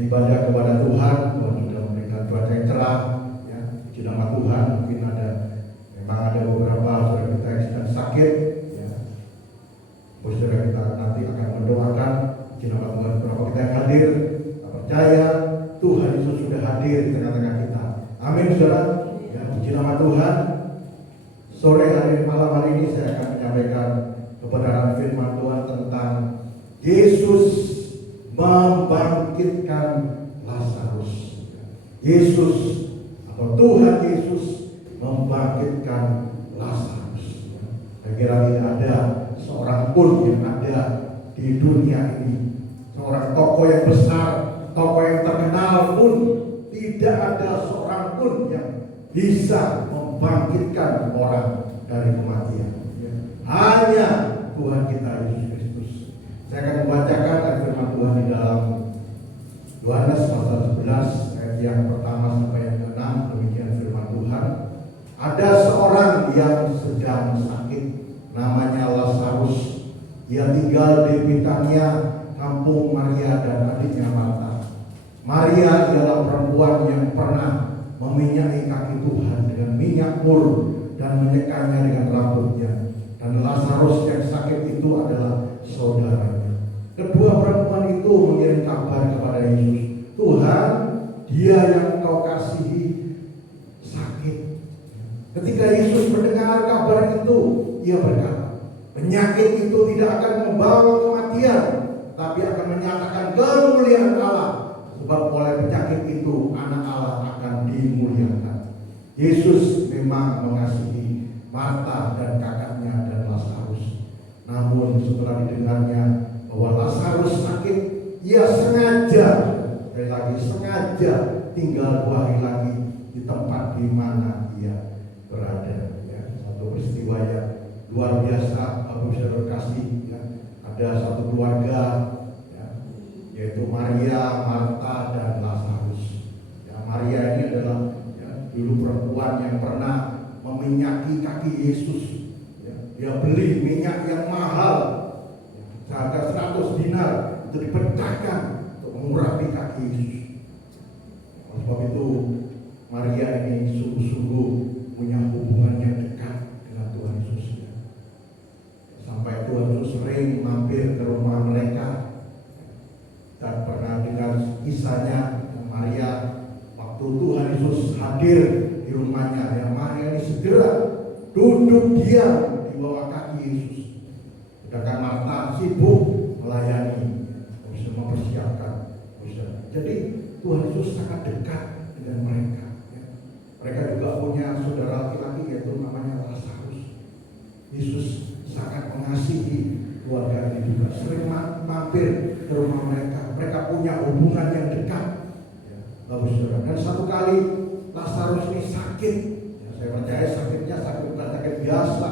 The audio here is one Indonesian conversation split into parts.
beribadah kepada Tuhan. Tuhan sudah memberikan cuaca yang cerah, ya, puji nama Tuhan. Mungkin memang ada beberapa saudara kita yang sedang sakit, ya. Saudara kita nanti akan mendoakan, puji nama Tuhan. Beberapa kita yang hadir, kita percaya Tuhan Yesus sudah hadir di tengah-tengah kita. Amin, saudara. Ya, puji nama Tuhan. Sore hari malam hari ini saya akan menyampaikan kebenaran firman Tuhan tentang Yesus membangkitkan Lazarus. Yesus atau Tuhan Yesus membangkitkan Lazarus. Saya kira tidak ada seorang pun yang ada di dunia ini, seorang tokoh yang besar, tokoh yang terkenal pun, tidak ada seorang pun yang bisa membangkitkan orang dari kematian. Hanya Tuhan kita Yesus Kristus. Saya akan membacakan ayat firman Tuhan di dalam Yohanes pasal 11 ayat yang pertama sampai yang ke-6. Demikian firman Tuhan. Ada seorang yang sedang sakit, namanya Lazarus. Ia tinggal di Betania, kampung Maria dan adiknya Marta. Maria adalah perempuan yang pernah meminyaki kaki Tuhan dengan minyak mur dan menyekanya dengan rambutnya. Dan Lazarus yang sakit itu adalah saudaranya. Kedua perempuan itu mengirim kabar kepada Yesus, Tuhan, dia yang kau kasihi sakit. Ketika Yesus mendengar kabar itu, ia berkata, penyakit itu tidak akan membawa kematian, tapi akan menyatakan kemuliaan Allah. Sebab oleh penyakit itu anak Allah akan dimuliakan. Yesus memang mengasihi Marta dan kakaknya dan Lazarus. Namun setelah didengarnya bahwa Lazarus sakit, ia sengaja, sekali lagi sengaja tinggal 2 hari lagi di tempat di mana ia berada. Ya, satu peristiwa yang luar biasa, Bapak Saudara kasih. Ya, ada satu keluarga, ya, yaitu Maria, Marta dan Lazarus. Ya, Maria ini adalah dulu perempuan yang pernah meminyaki kaki Yesus. Ya, dia beli minyak yang mahal, seharga 100 dinar, itu dipecahkan untuk mengurapi kaki Yesus. Oleh sebab itu Maria ini sungguh-sungguh punya hubungan yang dekat dengan Tuhan Yesus. Ya. Sampai Tuhan Yesus sering mampir ke rumah mereka. Dan pernah dengar kisahnya Maria waktu Tuhan Yesus hadir di rumahnya, yang Maria ini segera duduk diam di bawah kaki Yesus. Sedangkan Marta sibuk melayani, bisa mempersiapkan. Jadi Tuhan Yesus sangat dekat dengan mereka. Mereka juga punya saudara laki-laki yaitu namanya Lazarus. Yesus sangat mengasihi keluarga ini juga, sering mampir ke rumah mereka. Mereka punya hubungan yang dekat. Dan satu kali Lazarus ini sakit, ya, saya percaya sakitnya bukan sakit biasa,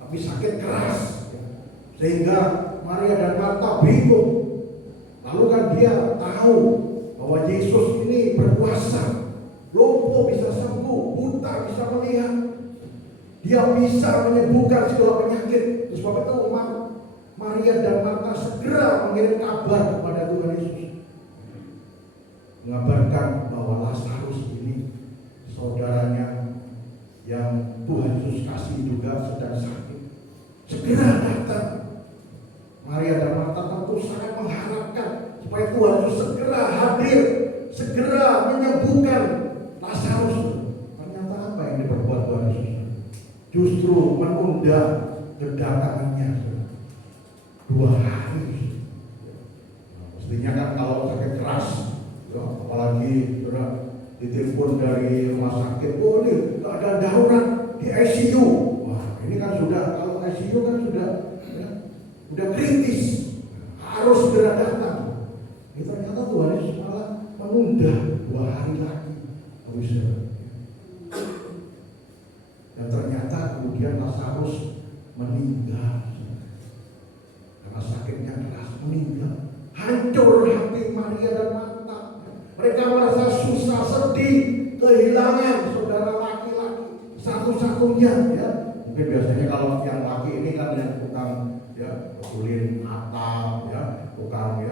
tapi sakit keras, ya. Sehingga Maria dan Marta bingung. Lalu kan dia tahu bahwa Yesus ini berkuasa, lumpuh bisa sembuh, buta bisa melihat, dia bisa menyembuhkan segala penyakit. Sebab itu Maria dan Marta segera mengirim kabar kepada Tuhan Yesus, mengabarkan bahwa Lazarus ini saudaranya yang Tuhan Yesus kasih juga sedang sakit. Segera datang. Maria dan Marta tentu sangat mengharapkan supaya Tuhan Yesus segera hadir, segera menyembuhkan Lazarus. Ternyata apa yang diperbuat Tuhan Yesus? Justru menunda kedatangannya 2 hari. Mestinya kan kalau sakit keras, ya, apalagi ditelepon dari rumah sakit, oh ini keadaan darurat di ICU. Wah, ini kan sudah, kalau ICU kan sudah kritis, harus segera datang. Ini ternyata Tuhan Yesus malah menunda 2 hari lagi. Dan ternyata kemudian Lazarus meninggal karena sakitnya keras, meninggal. Hancur hati Maria dan Marta. Mereka merasa susah, sedih, kehilangan saudara laki-laki satu-satunya. Ya, mungkin biasanya kalau yang laki ini kan yang tukang betulin atap, ya, tukang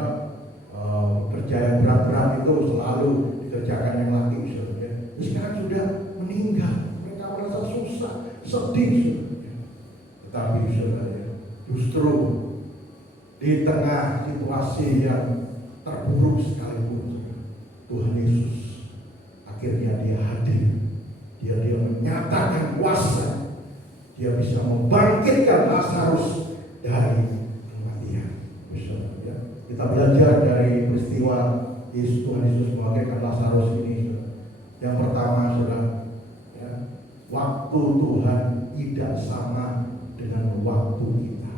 kerja yang berat-berat itu itu selalu dikerjakan yang laki, saudara. Sekarang sudah meninggal, mereka merasa susah, sedih, saudara. Tetapi saudara, justru di tengah situasi yang terburuk sekalipun, Tuhan Yesus akhirnya dia hadir. Dia menyatakan kuasa. Dia bisa membangkitkan Lazarus dari kematian. Kita belajar dari peristiwa Tuhan Yesus membangkitkan Lazarus ini. Yang pertama, saudara, waktu Tuhan tidak sama dengan waktu kita.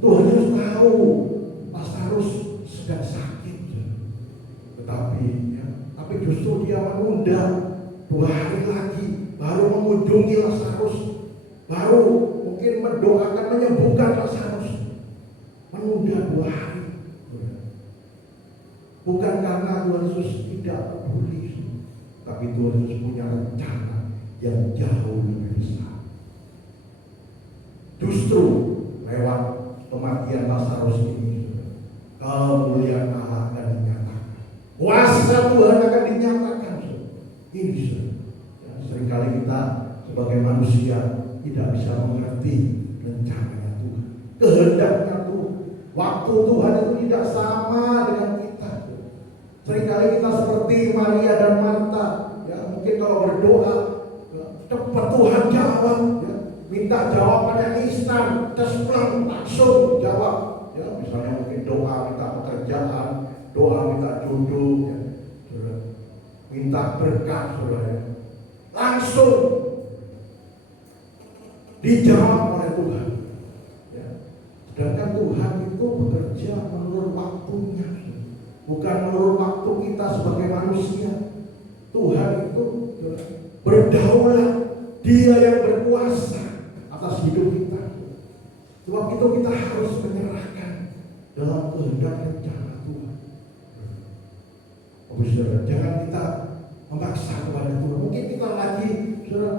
Tuhan Yesus tahu Lazarus sedang sakit, tapi justru dia menunda 2 hari lagi, baru mengunjungi Lazarus, baru mungkin mendoakan menyembuhkan Lazarus, menunda 2 hari. Bukan karena Tuhan Yesus tidak peduli, tapi Tuhan Yesus punya rencana yang jauh lebih besar. Justru lewat kematian Lazarus ini, kemuliaan Allah akan dinyatakan, kuasa Tuhan akan dinyatakan. Ini seringkali kita sebagai manusia tidak bisa mengerti rencananya Tuhan, kehendaknya Tuhan. Waktu Tuhan itu tidak sama dengan kita. Seringkali kita seperti Maria dan Marta, mungkin kalau berdoa cepat Tuhan jawab, minta jawaban yang instan, terus langsung jawab. Misalnya mungkin doa minta pekerjaan, doa minta jodoh, minta berkat, saudara, langsung dijawab oleh Tuhan. Sedangkan Tuhan itu bekerja menurut waktunya, bukan menurut waktu kita sebagai manusia. Tuhan itu berdaulat, Dia yang berkuasa atas hidup kita. Sebab itu kita harus menyerahkan dalam kehendak rencana Tuhan. Saudara, jangan kita memaksa kepada Tuhan. Mungkin kita lagi, saudara,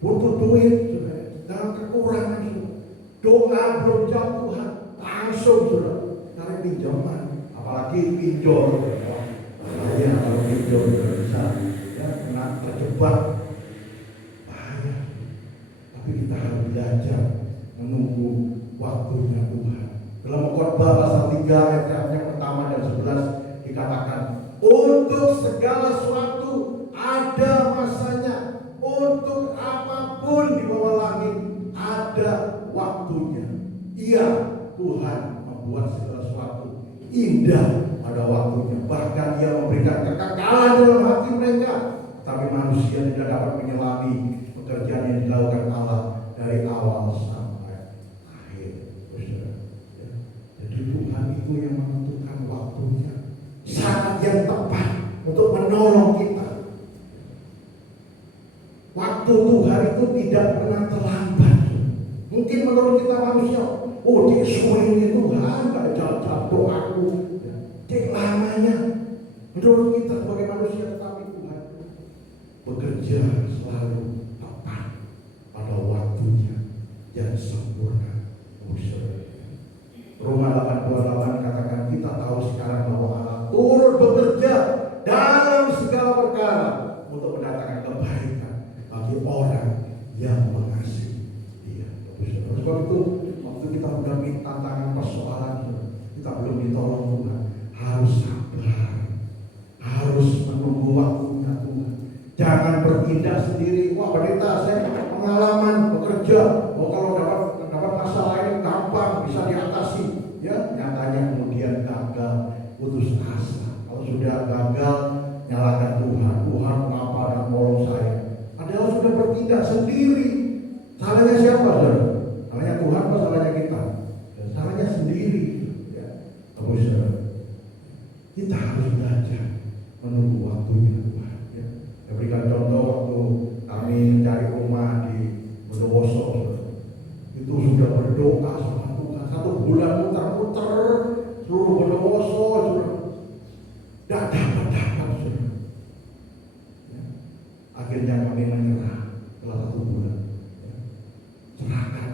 butuh duit, saudara, dalam kekurangan, saudara. Doa belum jawab Tuhan, langsung, saudara, cari pinjaman, apalagi pinjol. Bahaya kalau pinjol bisa, kena terjebak, bahaya. Tapi kita harus belajar menunggu waktunya Tuhan. Dalam Khotbah pasal 3 ayat yang pertama dan 11 dikatakan, untuk segala sesuatu ada masanya, untuk apapun di bawah langit ada waktunya. Iya, Tuhan membuat segala sesuatu indah pada waktunya. Bahkan Dia memberikan kekekalan dalam hati mereka. Tapi manusia tidak dapat menyelami pekerjaan yang dilakukan Allah dari awal sampai akhir. Jadi Tuhan itu yang menentukan waktunya, saat yang tepat untuk menolong kita. Waktu Tuhan itu tidak pernah terlambat. Mungkin menurut kita manusia, dia suwe ini Tuhan, gak jatuh aku, cek lamanya. Menurut kita sebagai manusia, tapi Tuhan bekerja selalu tepat pada waktunya yang sempurna. Roma 8:28 katakan, kita tahu sekarang bahwa Allah turut bekerja dalam segala perkara untuk mendatangkan kebaikan bagi orang yang mengasihi Dia. Sebab itu waktu kita menghadapi tantangan persoalan, kita belum ditolong Tuhan, harus sabar, harus menunggu waktunya Tuhan. Jangan bertindak sendiri. Wah, pendeta, saya pengalaman bekerja, kalau dapat masalah ini gampang bisa diatasi. Nyatanya kemudian gagal, putus asa. Kalau sudah gagal, nyalakan Tuhan. Tuhan kenapa dan tolong saya? Padahal sudah bertindak sendiri. Salahnya siapa, saudara? Salahnya Tuhan atau salahnya kita? Salahnya sendiri. Terus kita harus belajar menunggu waktunya Tuhan. Saya berikan contoh waktu kami mencari rumah di Bondowoso. Itu sudah berdoa sama Tuhan 1 bulan muter-muter seluruh Bondowoso, tidak dapat. Akhirnya kami menyerah setelah 1 bulan. Serahkan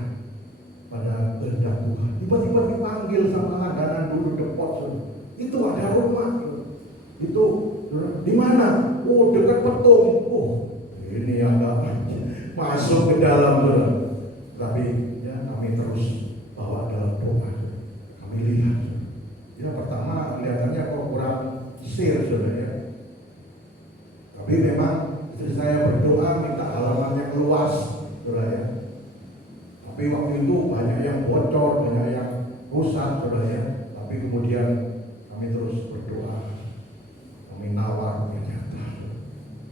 pada kehendak Tuhan. Tiba-tiba dipanggil sama langganan dulu depot. Itu ada rumah. Di mana? Oh, dekat petung. Oh, ini agak masuk ke dalam, saudara. Tapi ya, kami terus bawa dalam doa. Kami lihat. Ya, pertama kelihatannya kok kurang sir, saudara ya. Tapi memang istri saya berdoa minta halaman yang luas, saudara ya. Tapi waktu itu banyak yang bocor, banyak yang rusak, saudara ya. Tapi kemudian kami terus berdoa. Kami nawar ternyata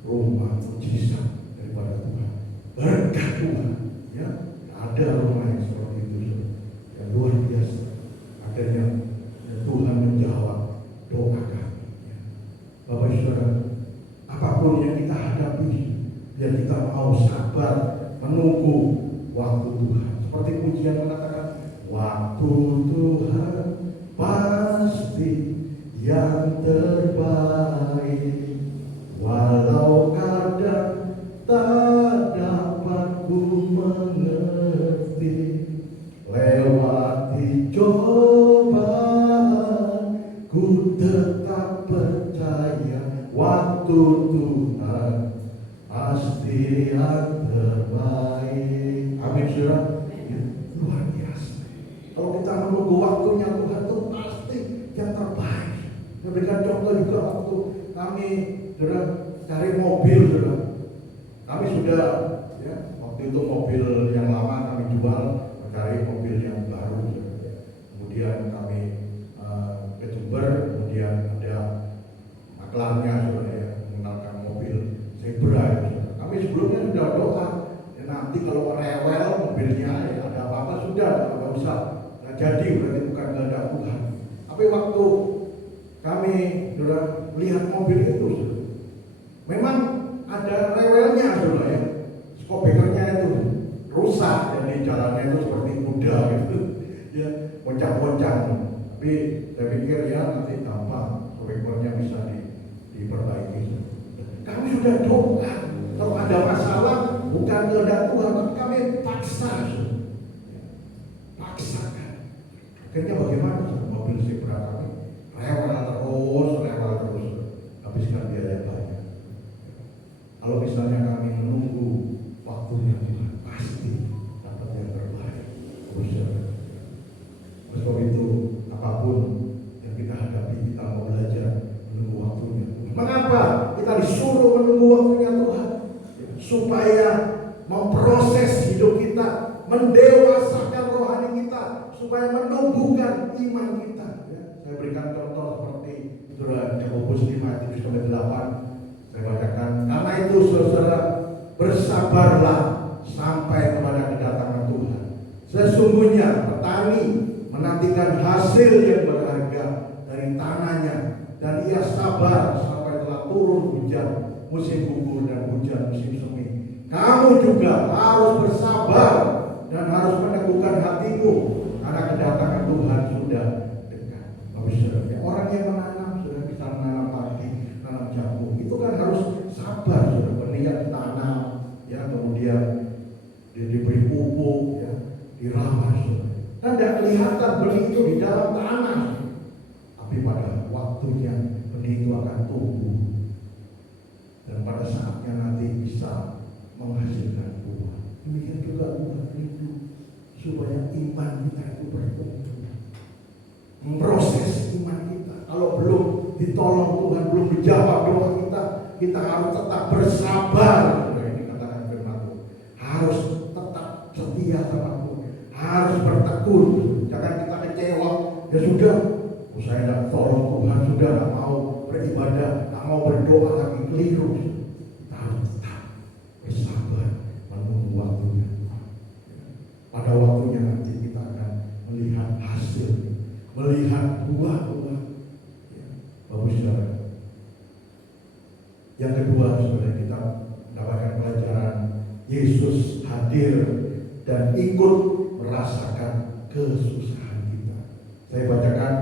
rumah mujizat daripada Tuhan, berkat Tuhan. Ya, ada rumah yang seperti itu, yang luar biasa. Akhirnya Tuhan menjawab doa kami. Ya. Bapak Saudara, apapun yang kita hadapi, ya kita mau sabar menunggu waktu Tuhan. Seperti pujian mengatakan, waktu Tuhan pasti yang terbaik, walau kadang tak dapat ku mengerti, lewati cobaan ku tetap percaya, waktu Tuhan pasti yang terbaik. Amin, saudara. Luar biasa. Kalau kita menunggu waktunya Tuhan itu pasti yang terbaik. Saya berikan contoh juga waktu kami cari mobil, saudara. Kami sudah ya, waktu itu mobil yang lama kami jual, mencari mobil yang baru, saudara. Kemudian kami ke Jember, kemudian ada maklarnya, saudara ya, mengenalkan mobil Zebra, saudara. Kami sebelumnya sudah doa, ya, nanti kalau rewel mobilnya ya ada apa-apa sudah, nggak usah, nggak jadi, berarti bukan kehendak Tuhan. Tapi waktu kami sudah lihat mobil itu, memang ada rewelnya, saudara ya. Spokernya itu rusak, jadi jalannya itu seperti kuda gitu, ya goncang-goncang. Tapi saya pikir ya nanti gampang, spokernya bisa diperbaiki. Kami sudah doa, kalau ada masalah bukan kehendak Tuhan, kami paksakan. Akhirnya bagaimana mobil Zebra kami? Rewel terus, habiskan biaya banyak. Kalau misalnya kami menunggu waktunya Tuhan, pasti dapat yang terbaik. Sebab itu apapun yang kita hadapi, kita mau belajar menunggu waktunya Tuhan. Mengapa kita disuruh menunggu waktunya Tuhan? Supaya memproses hidup kita, mendewasakan rohani kita, supaya menumbuhkan iman kita. Saya berikan contoh seperti Surah Yakobus 5 ayat 7-8. Saya bacakan. Karena itu saudara, bersabarlah sampai kepada kedatangan Tuhan. Sesungguhnya petani menantikan hasil yang berharga dari tanahnya, dan ia sabar sampai telah turun hujan musim gugur dan hujan musim semi. Kamu juga harus bersabar dan harus meneguhkan hatimu, karena kedatangan Tuhan sudah dekat. Orang yang menanam sudah bisa menanam padi, menanam jagung, itu kan harus sabar, sudah berniat tanam, ya kemudian diberi pupuk, ya dirawat, dan tidak kelihatan benih itu di dalam tanah, tapi pada waktunya benih itu akan tumbuh, dan pada saatnya nanti bisa menghasilkan buah. Demikian juga Tuhan rindu supaya iman kita itu bertumbuh, memproses iman kita. Kalau belum ditolong Tuhan, belum dijawab doa kita, kita harus tetap bersabar. Ini katakan firman Tuhan, harus tetap setia sama Tuhan, harus bertekun. Jangan kita kecewa, ya sudah, saya tidak tolong Tuhan, sudah tidak mau beribadah, tidak mau berdoa lagi, keliru. Kita harus tetap bersabar menunggu waktunya. Pada waktunya nanti kita akan melihat hasil, melihat buah-buah. Bagus, saudara. Yang kedua, saudara, kita mendapatkan pelajaran Yesus hadir dan ikut merasakan kesusahan kita. Saya bacakan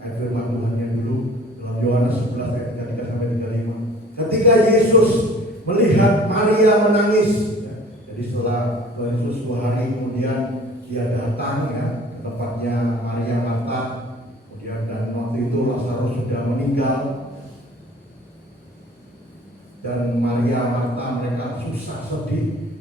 ayat firman Tuhan yang dulu dalam Yohanes 11 ayat 33-35. Ketika Yesus melihat Maria menangis, jadi setelah Yesus 2 hari kemudian dia datang ya ke tempatnya Maria Marta, kemudian dan waktu itu Lazarus sudah meninggal. dan Maria, Marta, mereka susah, sedih.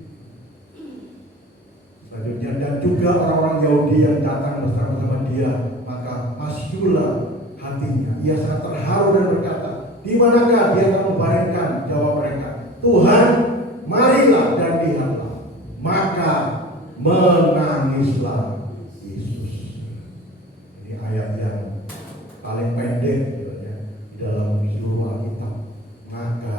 Selanjutnya, dan juga orang-orang Yahudi yang datang bersama-sama dia, maka masyurlah hatinya. Ia sangat terharu dan berkata, di manakah dia akan membaringkan? Jawab mereka, Tuhan, marilah dan lihatlah. Maka menangislah Yesus. Ini ayat yang paling pendek ya, di dalam seluruh Alkitab. Maka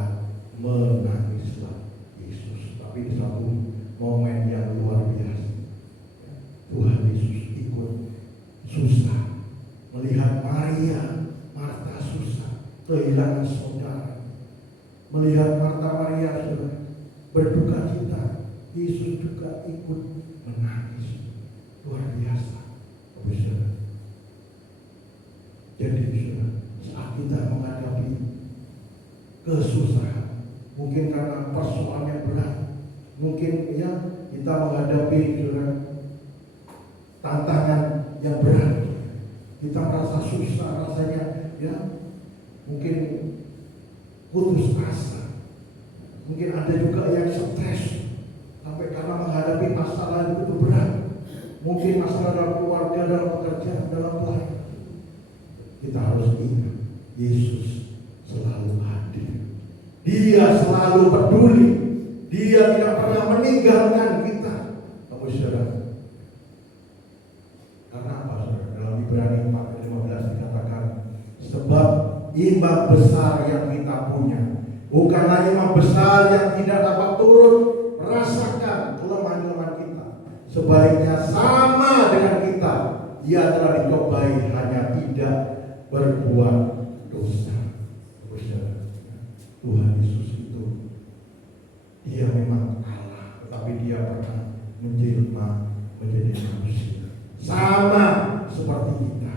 menangislah Yesus. Tapi di satu momen yang luar biasa, Tuhan Yesus ikut susah melihat Maria, Marta susah, kehilangan saudara. Melihat Marta, Maria berduka cita, Yesus juga ikut menangis. Luar biasa. Jadi saat kita menghadapi kesusahan, mungkin karena persoalan yang berat, mungkin ya kita menghadapi tantangan yang berat, kita merasa susah rasanya, ya mungkin putus asa, mungkin ada juga yang stres sampai karena menghadapi masalah yang begitu berat, mungkin masalah dalam keluarga, dalam pekerjaan, dalam pelayanan. Kita harus ingat, Yesus selalu hadir. Dia selalu peduli. Dia tidak pernah meninggalkan kita. Bapak saudara. Karena apa saudara? Dalam Ibrani 4:15 dikatakan, sebab imam besar yang kita punya bukanlah imam besar yang tidak dapat turut merasakan kelemahan-kelemahan kita. Sebaliknya sama dengan kita, ia telah dicobai hanya tidak berbuat dosa. Tuhan Yesus itu, dia memang Allah, tetapi dia pernah menjelma menjadi manusia, sama seperti kita.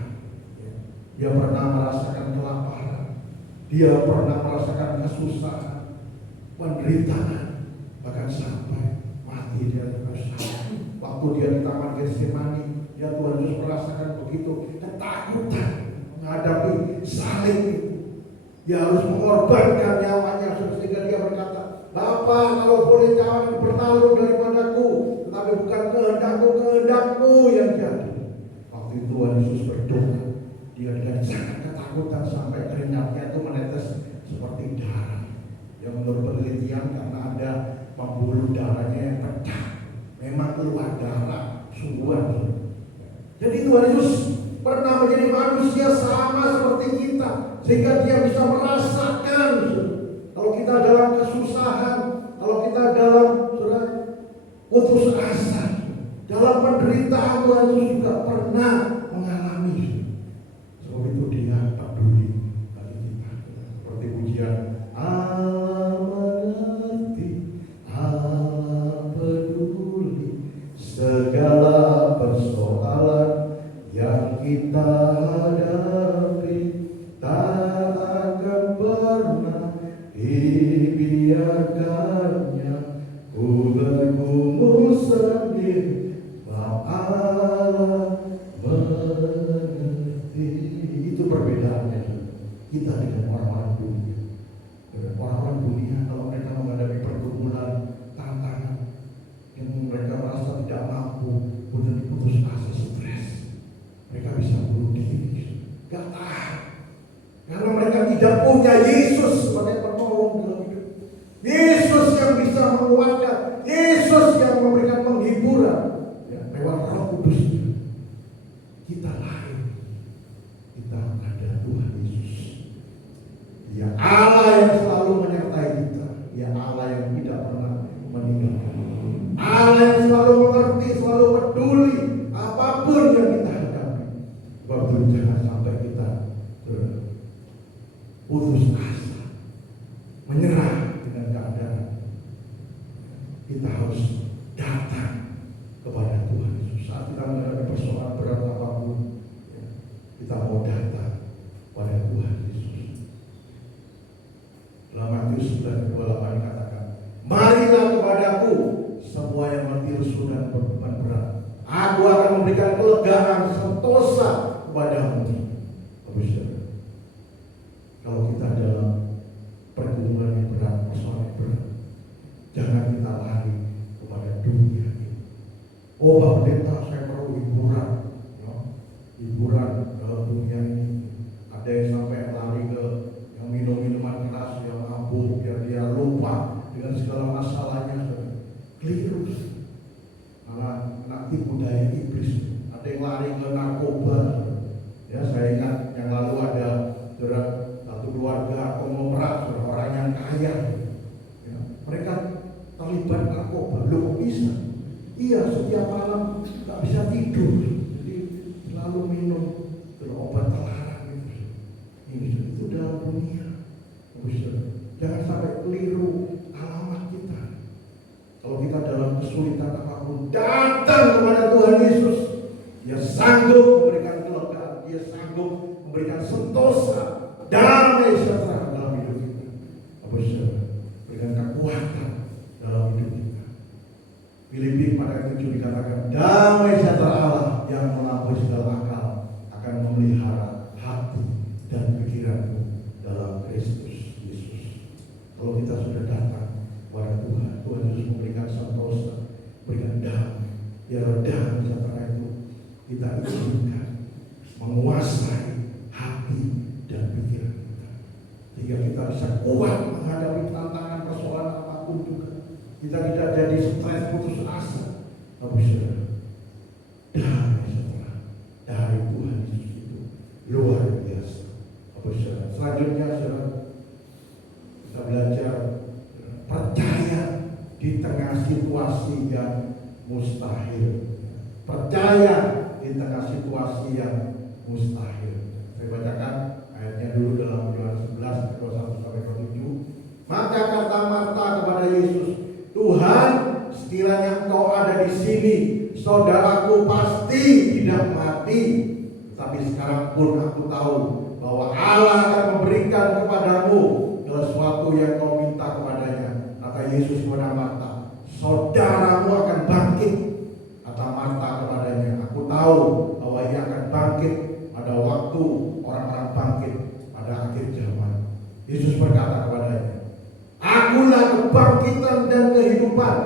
Dia pernah merasakan kelaparan, dia pernah merasakan kesusahan, penderitaan, bahkan sampai mati dia terasa. Waktu dia di Taman Getsemani, dia Tuhan Yesus merasakan begitu ketakutan menghadapi salib itu. Dia harus mengorbankan nyawanya sehingga dia berkata, Bapa, kalau boleh jangan berlalu daripadaku, tetapi bukan kehendakku, kehendakmu yang jadi. Waktu itu Tuhan Yesus berdoa, dia dengan sangat ketakutan sampai keringatnya itu menetes seperti darah. Yang menurut penelitian karena ada pembuluh darahnya yang pecah, memang keluar darah sungguhan. Jadi Tuhan Yesus pernah menjadi manusia sama seperti kita, sehingga dia bisa merasakan kalau kita dalam kesusahan, kalau kita dalam putus asa, dalam penderitaan. Tuhan Yesus juga pernah mengalami. Sebab itu dia peduli bagi kita. Seperti pujian, Allah mengerti, Allah peduli segala persoalan yang kita hadapi, tak akan pernah dibiarkannya ku bergumul sendiri, Allah mengerti. Itu perbedaannya kita dengan orang-orang dunia. Orang-orang dunia kalau mereka menghadapi pergumulan, tantangan, yang mereka merasa tidak mampu, kemudian putus asa, stres, mereka bisa bunuh diri, gak tahan. Karena mereka tidak punya Yesus sebagai penolong dalam hidup. Yesus yang bisa menguatkan, Yesus yang memberikan penghiburan, ya, lewat Roh Kudus. Kita lahir, kita ada Tuhan Yesus. Dia Allah yang selalu menyertai kita. Dia Allah yang tidak pernah meninggalkan. Allah yang selalu mengerti, selalu peduli apapun yang kita hadapi. Sebab itu jangan sampai kita putus asa, menyerah dengan keadaan. Kita harus datang kepada Tuhan Yesus. Saat kita menghadapi persoalan berat apapun, ya, kita mau datang pada Tuhan Yesus. Dalam Matius 9:28 dikatakan, marilah kepadaku semua yang letih lesu dan berbeban berat, aku akan memberikan kelegaan sentosa kepadamu. Kalau kita dalam pergumulan yang berat, Oh Pak Pendeta, saya perlu hiburan, ya. Hiburan dalam dunia ini. Ada yang sampai lari ke yang minum-minuman keras, yang mabuk, biar dia lupa dengan segala masalahnya. Keliru. Malah kena tipu daya iblis. Ada yang lari ke narkoba. Ya, saya ingat yang lalu ada satu keluarga konglomerat, orang yang kaya. Ya, mereka terlibat narkoba. Loh, bisa? Iya, setiap malam nggak bisa tidur. Jadi selalu minum obat terlarang. Itu dalam dunia. Jangan sampai keliru alamat kita. Kalau kita dalam kesulitan apapun, datang kepada Tuhan Yesus. Dia sanggup memberikan kelegaan, dia sanggup memberikan sentosa, damai sejahtera dalam hidup kita. Berikan kekuatan dalam hidup kita. Filipi pada 7 dikatakan, damai sejahtera Allah yang melampaui segala akal akan memelihara hati dan pikiranmu dalam Kristus Yesus. Kalau kita sudah datang kepada Tuhan, Tuhan Yesus memberikan sentosa, memberikan damai. Biar damai sejahtera itu kita izinkan menguasai hati dan pikiran kita, sehingga kita bisa kuat menghadapi tantangan persoalan apapun juga. Kita tidak jadi stres, putus asa. Tapi saudara, damai sejahtera dari Tuhan Yesus itu luar biasa. Selanjutnya saudara, kita belajar percaya di tengah situasi yang mustahil. Percaya di tengah situasi yang mustahil. Saya bacakan ayatnya dulu dalam Yohanes 11 ayat 1 sampai 7. Maka kata Marta kepada Yesus, Tuhan, sekiranya Engkau ada di sini, saudaraku pasti tidak mati. Tapi sekarang pun aku tahu bahwa Allah akan memberikan kepadamu sesuatu yang kau minta kepadanya. Kata Yesus kepada Marta, saudaramu akan bangkit. Kata Marta kepadanya, aku tahu bahwa ia akan bangkit pada waktu orang-orang bangkit pada akhir zaman. Yesus berkata kepadanya, akulah kebangkitan dan kehidupan.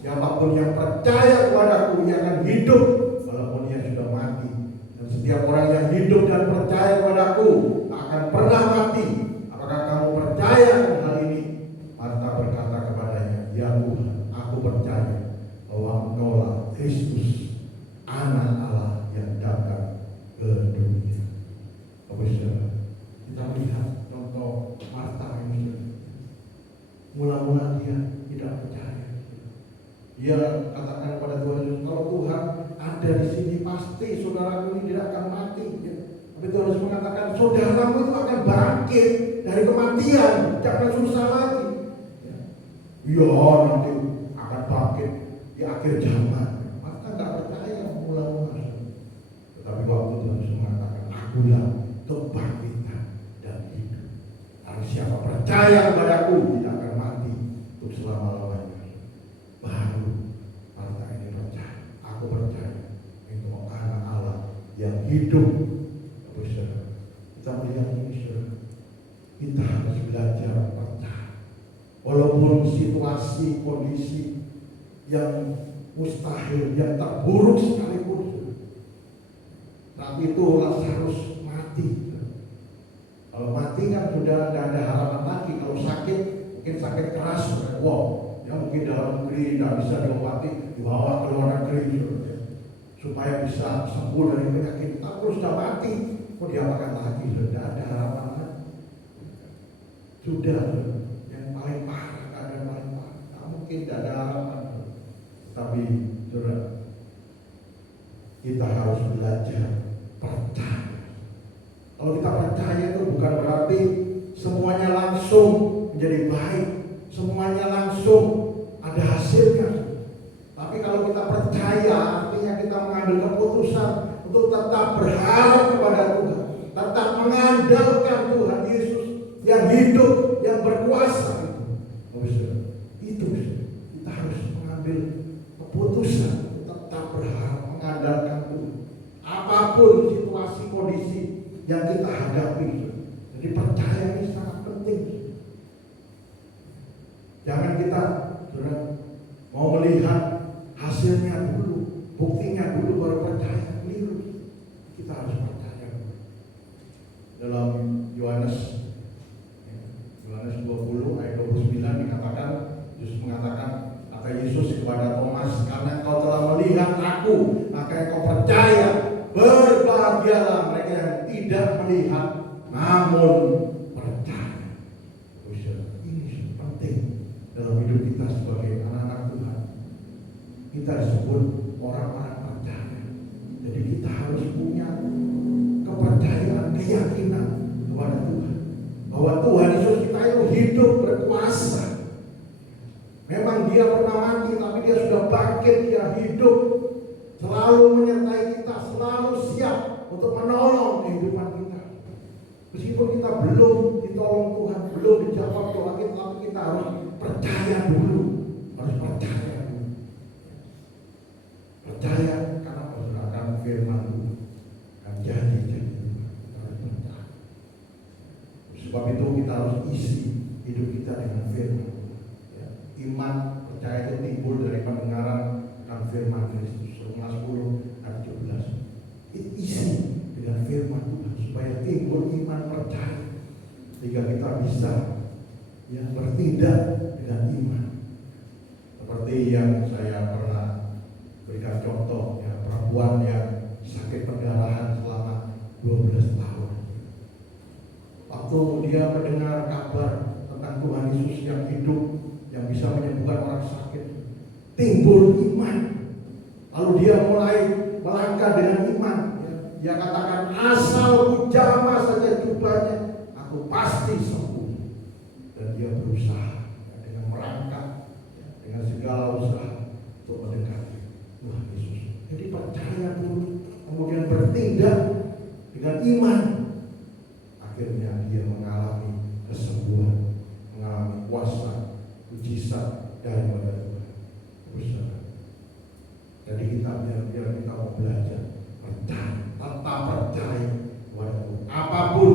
Siapapun yang percaya kepadaku, ia akan hidup walaupun ia sudah mati. Dan setiap orang yang hidup dan percaya kepadaku tak akan pernah mati. Apakah kamu percaya hal ini? Marta berkata kepadanya, ya Tuhan, aku percaya bahwa Engkaulah Kristus, Anak Allah yang datang ke dunia. Kita melihat contoh Marta ini. Mula-mula dia tidak percaya. Dia katakan kepada Tuhan Yesus, kalau Tuhan ada di sini pasti saudaraku ini tidak akan mati. Tapi Tuhan Yesus mengatakan, saudaramu itu akan bangkit dari kematian, jangan susah lagi. Ya, nanti akan bangkit di akhir zaman. Maka tidak percaya mula-mula. Tetapi waktu Tuhan Yesus mengatakan, akulah kebangkitan dan hidup. Harus siapa percaya kepadaku tidak akan mati untuk selama-lamanya. Baru Marta ini percaya. Aku percaya itu anak Allah yang hidup. Kita melihat ini, kita harus belajar percaya. Walaupun situasi, kondisi yang mustahil, yang terburuk sekalipun. Saat itu Lazarus mati. Kalau mati kan sudah tidak ada harapan lagi. Kalau sakit, mungkin sakit keras, ya mungkin dalam negeri tidak bisa diobati, dibawa ke luar negeri supaya bisa sembuh dari penyakit. Tapi sudah mati, mau diapakan lagi? Sudah ada harapan lagi. Sudah yang paling parah, keadaan paling parah. Tidak mungkin tidak ada harapan. Tapi saudara, kita harus belajar percaya. Kalau kita percaya itu bukan berarti semuanya langsung menjadi baik, semuanya langsung ada hasilnya. Tapi kalau kita percaya, artinya kita mengambil keputusan untuk tetap berharap kepada Tuhan, tetap mengandalkan Tuhan Yesus yang hidup, yang berkuasa. Itu kita harus mengambil keputusan tetap berharap mengandalkan Tuhan. Apapun situasi kondisi yang kita hadapi, jadi percaya ini sangat penting. Jangan kita mau melihat hasilnya dulu, Yohanes 20 ayat 29 dikatakan, Yesus mengatakan, kata Yesus kepada Thomas, karena kau telah melihat aku, maka kau percaya. Berbahagialah mereka yang tidak melihat namun percaya. Ini penting dalam hidup kita sebagai anak-anak Tuhan. Kita disebut orang-orang percaya. Jadi kita harus punya kepercayaan, keyakinan kepada Tuhan, bahwa Tuhan Yesus kita itu hidup berkuasa. Memang dia pernah mati, tapi dia sudah bangkit, dia hidup, selalu menyertai kita, selalu siap untuk menolong kehidupan kita. Meskipun kita belum ditolong Tuhan, belum dijawab doa kita, tapi kita harus percaya dulu, harus percaya dulu. Percaya karena akan firman Tuhan, akan janji-janji Tuhan. Sebab itu kita harus isi hidup kita dengan firman. Iman percaya itu timbul dari pendengaran akan firman Kristus. Roma 10 ayat 17. Isi dengan firman Tuhan supaya timbul iman percaya, sehingga kita bisa bertindak dengan iman. Seperti yang saya pernah berikan contoh, perempuan yang sakit perdarahan selama 12 tahun. Waktu dia mendengar kabar tentang Tuhan Yesus yang hidup, yang bisa menyembuhkan orang sakit, timbul iman. Lalu dia mulai melangkah dengan iman. Dia katakan, asal ku jamah saja jubahnya, aku pasti sembuh. Dan dia berusaha dengan melangkah, dengan segala usaha untuk mendekati Tuhan Yesus. Jadi percaya dulu, kemudian bertindak dengan iman. Akhirnya dia mengalami kesembuhan, mengalami kuasa, mujizat daripada Tuhan. Jadi kita biar kita mau belajar percaya, tetap percaya kepada Tuhan. Apapun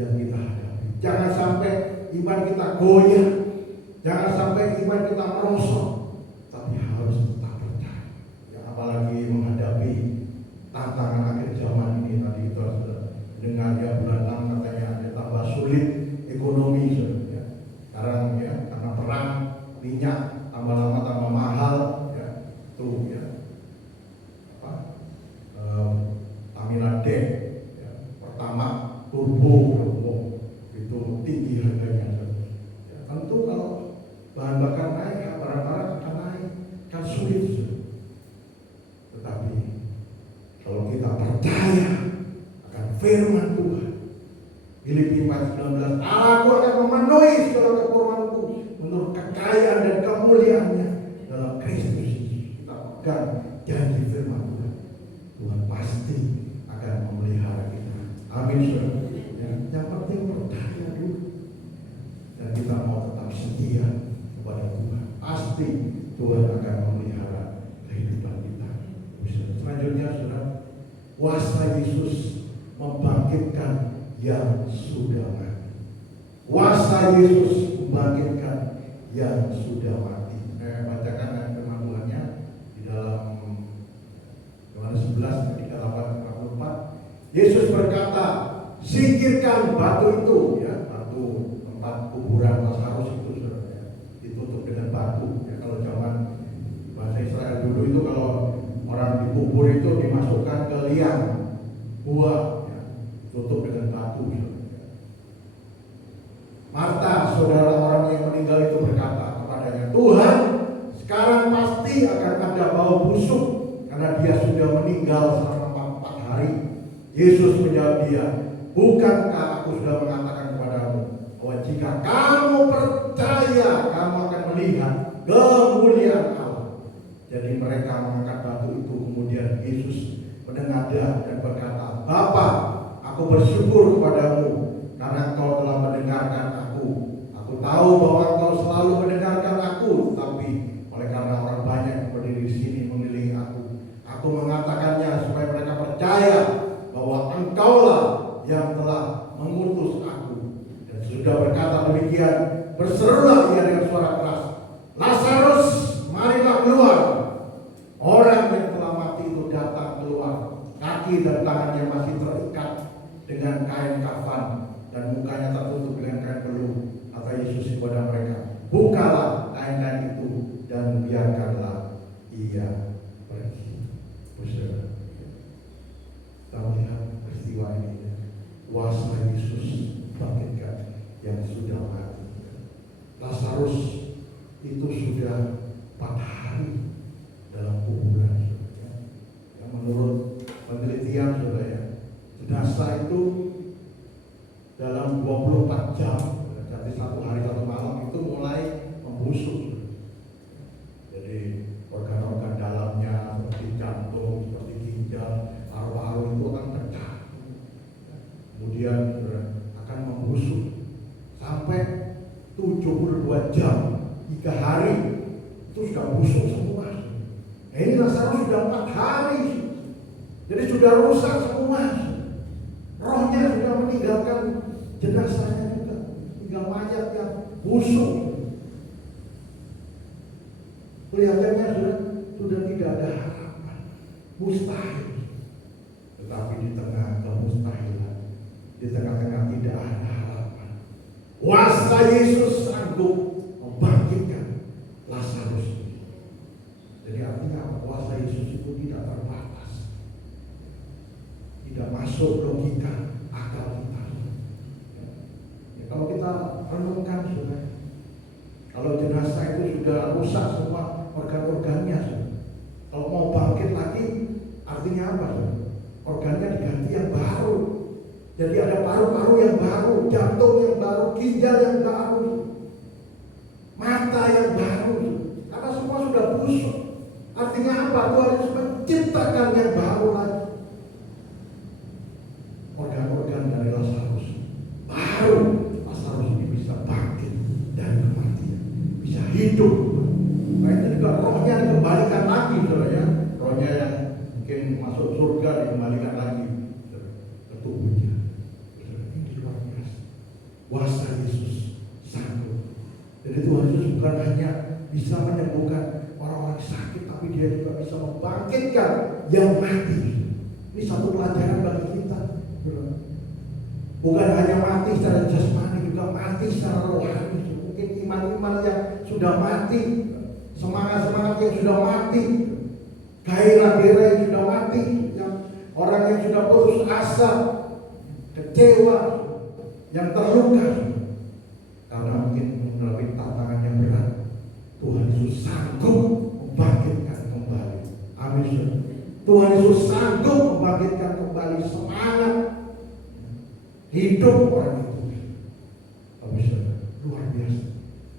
yang kita hadapi, jangan sampai iman kita goyah, jangan sampai iman kita merosot, tapi harus tetap percaya. Apalagi menghadapi tantangan akhir zaman ini. Tadi kita sudah dengar bulan 6 katanya ada tambah sulit ekonomi. Sekarang karena perang, minyak tambah lama tambah mahal, Aminadek, pertama turbo itu tinggi harganya. Tentu kalau bahan bakar naik, barang-barang akan naik, kan sulit. Tetapi kalau kita percaya akan firman Tuhan, Filipi 4:19, Aku akan memenuhi segala keperluanku menurut kekayaan dan kemuliaannya dalam Kristus Yesus. Kita pegang janji firman Tuhan. Tuhan pasti akan memelihara kita. Amin. Yang penting percaya dulu, dan kita mau tetap setia kepada Tuhan. Pasti Tuhan akan memelihara kehidupan kita. Selanjutnya, saudara, kuasa Yesus membangkitkan yang sudah mati. Kuasa Yesus membangkitkan yang sudah mati. Saya bacakan ayat firman Tuhannya di dalam Yohanes 11 ayat 38-44. Yesus berkata, singkirkan batu itu, batu tempat kuburan Lazarus itu, saudara, ditutup dengan batu. Kalau zaman bahasa Israel dulu itu, kalau orang dikubur itu dimasukkan ke liang buah, tutup dengan batu. Marta, saudara orang yang meninggal itu, berkata kepadanya, Tuhan, sekarang pasti akan ada bau busuk karena dia sudah meninggal selama 4 hari. Yesus menjawab dia, bukankah aku sudah mengatakan kepadamu bahwa jika kamu percaya, kamu akan melihat kemuliaan Allah. Jadi mereka mengangkat batu itu. Kemudian Yesus menengadah dan berkata, Bapa, aku bersyukur kepadamu karena Engkau telah mendengarkan aku. Aku tahu bahwa Engkau selalu mendengarkan aku, tapi oleh karena orang banyak yang berdiri di sini mengelilingi aku mengatakannya supaya mereka percaya bahwa Engkaulah yang telah mengutus aku. Dan sudah berkata demikian, berserulah ia dengan suara keras, Lazarus, marilah keluar. Orang yang telah mati itu datang keluar, kaki dan tangannya masih terikat dengan kain kafan, dan mukanya tertutup dengan kain peluh. Kata Yesus kepada mereka, bukalah kain-kain itu dan biarkanlah ia pergi. Saudara, kita melihat peristiwa ini, kuasa Yesus bangkitkan yang sudah mati. Lazarus itu sudah 4 hari dalam kuburan. Yang menurut penelitian saudara ya, jenazah itu dalam 24 jam, jadi 1 hari 1 malam itu mulai membusuk. Jadi organ-organ dalamnya seperti jantung, seperti ginjal, paru-paru itu akan pecah. Kemudian akan membusuk sampai 72 jam, 3 hari itu sudah busuk semua. Ini Lazarus sudah 4 hari, jadi sudah rusak semua. Rohnya sudah meninggalkan jenazahnya juga, tinggal mayat yang busuk. Kelihatannya sudah tidak ada harapan, mustahil. Tetapi di tengah kemustahilan, di tengah-tengah tidak ada harapan, kuasa Yesus sanggup membangkitkan Lazarus. Jadi artinya kuasa Yesus itu tidak terbatas, tidak masuk logika akal kita. Ya, kalau kita renungkan sudah, kalau jenazah itu sudah rusak semua organ-organnya, kalau mau bangkit lagi artinya apa? Organnya diganti yang baru. Jadi ada paru-paru yang baru, jantung yang baru, ginjal yang baru, mata yang baru. Karena semua sudah busuk. Artinya apa? Tuhan harus menciptakan yang baru lagi. Organ-organ dari Lazarus baru. Lazarus ini bisa bangkit dari kematian, bisa hidup. Nah, itu juga rohnya dikembalikan lagi, saudara ya. Rohnya yang mungkin masuk surga dikembalikan lagi ke tubuhnya. Ini luar biasa. Kuasa Yesus sanggup. Jadi Tuhan Yesus bukan hanya bisa menyembuhkan orang-orang sakit, tapi Dia juga bisa membangkitkan yang mati. Ini satu pelajaran bagi kita. Bukan hanya mati secara jasmani, juga mati secara rohani. Mungkin iman-iman yang sudah mati, semangat-semangat yang sudah mati, gairah-gairah yang sudah mati, yang orang yang sudah putus asa, kecewa, yang terluka karena mungkin melalui tantangan yang berat. Tuhan Yesus sanggup membangkitkan kembali. Amin. Tuhan Yesus sanggup membangkitkan kembali semangat hidup orang itu. Amin. Luar biasa.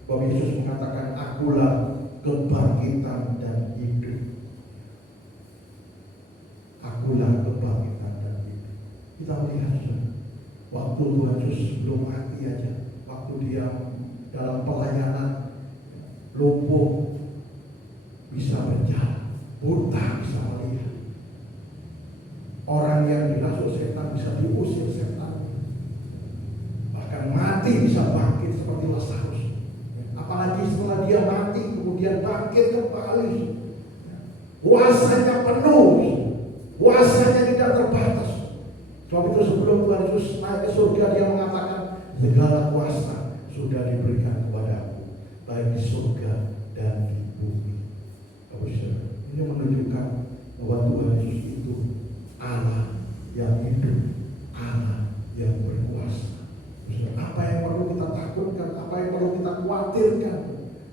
Bahwa Yesus mengatakan, akulah kebangkitan dan hidup. Akulah kebangkitan dan hidup. Kita melihat waktu Tuhan Yesus belum mati aja, waktu Dia dalam pelayanan, lumpuh bisa berjalan, buta bisa melihat, orang yang dirasuk setan bisa diusir setan, bahkan mati bisa bangkit seperti Lazarus. Apalagi setelah dia mati kemudian bangkit kembali, kuasanya penuh, kuasanya tidak terbatas. Sebab itu sebelum Tuhan Yesus naik ke surga, Dia mengatakan, segala kuasa sudah diberikan kepadaku, baik di surga dan di bumi. Ini menunjukkan bahwa Tuhan Yesus itu Allah yang hidup, Allah yang berkuasa. Apa yang perlu kita takutkan, apa yang perlu kita khawatirkan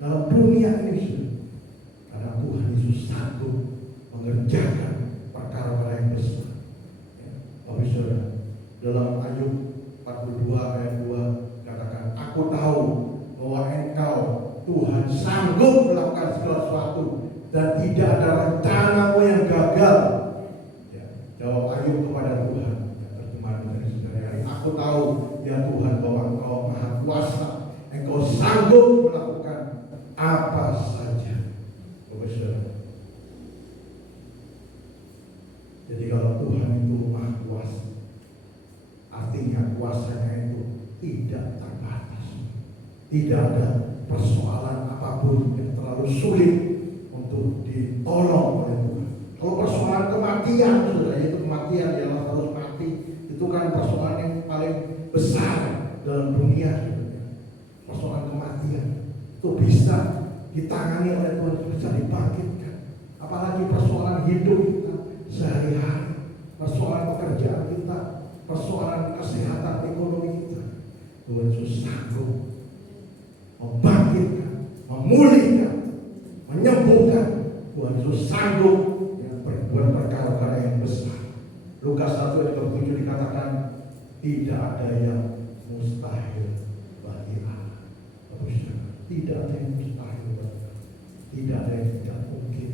dalam dunia ini? Karena Tuhan Yesus sanggup mengerjakan perkara yang besar. Dalam Ayub 42 ayat 2 katakan, aku tahu bahwa Engkau Tuhan sanggup melakukan segala sesuatu dan tidak ada rencanamu yang gagal. Ya, jawab Ayub kepada Tuhan. Terjemahan dari saudara hari, aku tahu ya Tuhan bahwa Engkau Maha Kuasa, Engkau sanggup melakukan apa saja. Jadi kalau Tuhan itu Maha Kuasa, artinya kuasanya itu tidak terbatas. Tidak ada persoalan apapun yang terlalu sulit untuk ditolong oleh Tuhan. Kalau persoalan kematian, saudara, itu kematian, ya Lazarus mati, itu kan persoalan yang paling besar dalam dunia, persoalan kematian itu bisa ditangani oleh Tuhan, bisa dibangkitkan. Apalagi persoalan hidup kita sehari-hari, persoalan pekerjaan kita, persoalan kesehatan ekonomi kita. Tuhan Yesus sanggup membangkitkan, memulihkan, menyembuhkan. Tuhan Yesus sanggup yang berbuat perkara-perkara yang besar. Lukas 1 ayat 27 dikatakan, tidak ada yang mustahil bagi Allah. Tidak ada yang mustahil bagi Allah. Tidak ada yang tidak mungkin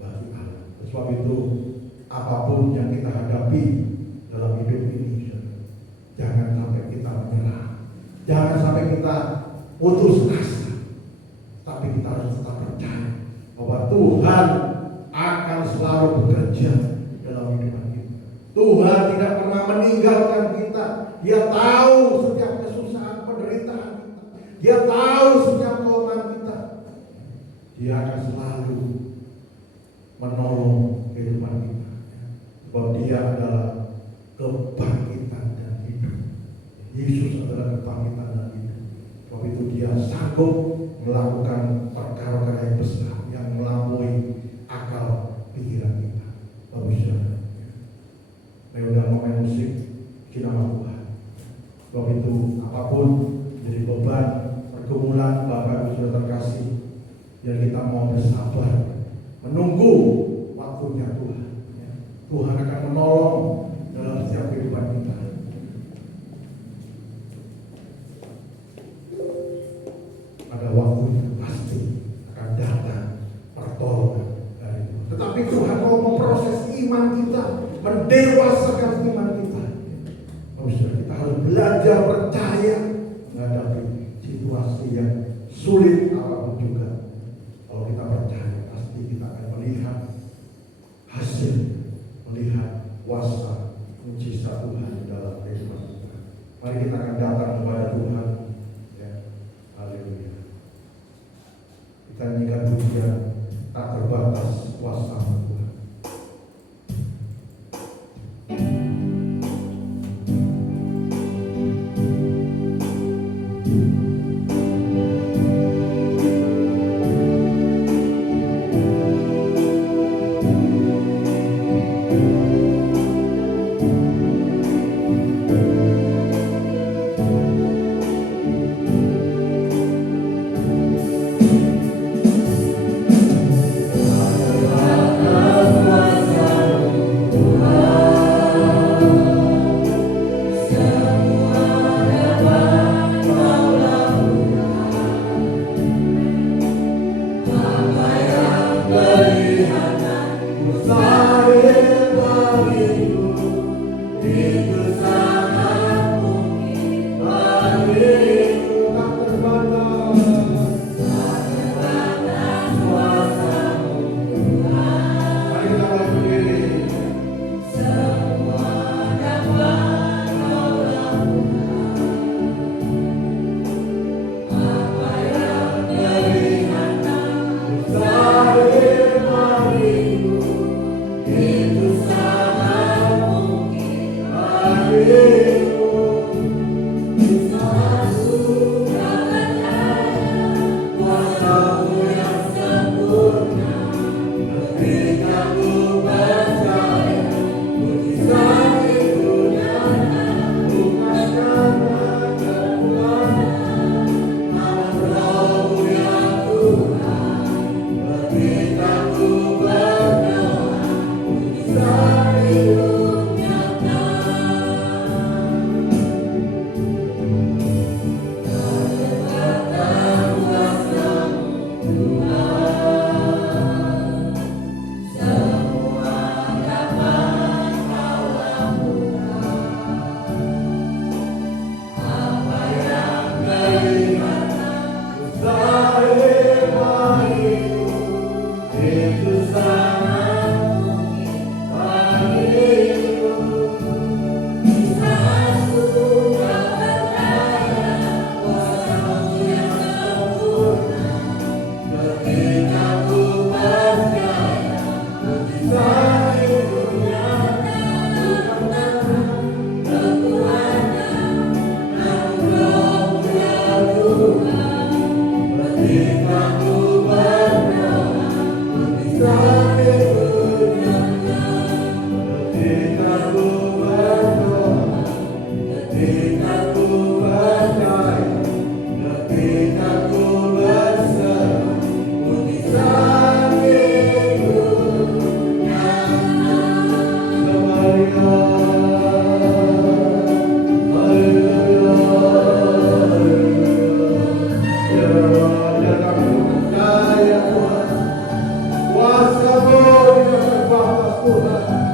bagi Allah. Sebab itu apapun yang kita hadapi dalam hidup ini, jangan sampai kita menyerah, jangan sampai kita putus asa, tapi kita harus tetap percaya bahwa Tuhan akan selalu bekerja dalam hidup kita. Tuhan tidak pernah meninggalkan kita. Dia tahu setiap kesusahan, penderitaan kita. Dia tahu setiap kelemahan kita. Dia akan selalu menolong kehidupan kita. Sebab Dia adalah kebangkitan dan hidup. Yesus adalah kebangkitan dan hidup. Sebab itu Dia sanggup melakukan perkara-perkara yang besar yang melampaui akal pikiran kita. Bagus ya. Udah main musik, kita Tuhan. Sebab itu apapun jadi beban, pergumulan Bapak Ibu sudah terkasih, dan kita mau bersabar menunggu waktunya Tuhan. Tuhan akan menolong dalam setiap kehidupan kita. Ada waktunya pasti akan datang pertolongan dari Tuhan. Tetapi Tuhan mau memproses iman kita, mendewasakan iman kita. Kita harus belajar percaya menghadapi situasi yang sulit apapun juga. Kalau kita percaya, pasti kita akan melihat hasil, melihat kuasa mujizat Tuhan dalam kehidupan kita. Mari kita akan datang kepada Tuhan